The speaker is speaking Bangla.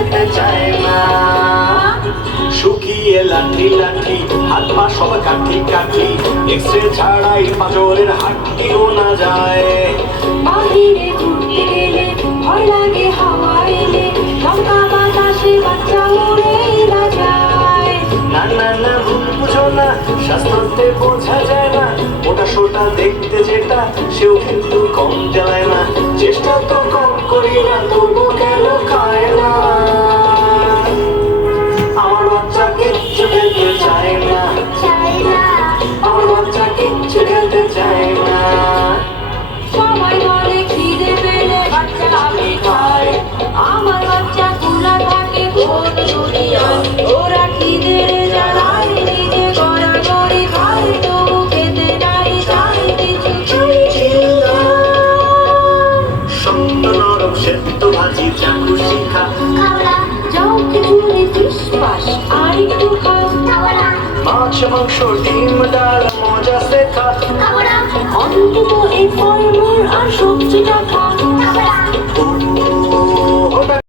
খেতে চায় না। শুকিয়ে লাঠি লাঠি, হাত পা সব কাঠি কাঠি, এক্সরে ছাড়াই পাঁজরের হাড্ডি গোনা যায়। বাহিরে ঘুরতে গেলে ভয় লাগে হাওয়া এলে, লঙ্কা বাতাসে বাচ্চা উড়ে না যায়। না না না ভুল বুঝো না, স্বাস্থ্যতে বোঝা যায় না, ওটা সোটা দেখতে যেটা সেও কিন্তু কম জ্বালায় না। চেষ্টা তো কম করি না, তবু কেন খায় না। আমার বাচ্চা কিচ্ছু খেতে চায় না, আমার বাচ্চা কিচ্ছু খেতে চায় না। সবাই বলে খিদে পেলে বাচ্চা আপনি খায়, আমার বাচ্চা খোলা থাকে কোন দুনিয়ায়। ওরা খিদের জ্বালায় নিজে গড়াগড়ি খায়, তবু খেতে নাই চায় কিছু শক্ত নরম সেদ্ধ ভাজি যা খুশি খা, যাও খিচুড়ি ফিসফাস আর একটু খাও। মাছ মাংস ডিম ডাল মজা সে খা। অন্তত এই ফলমূল আর সবজিটা খা।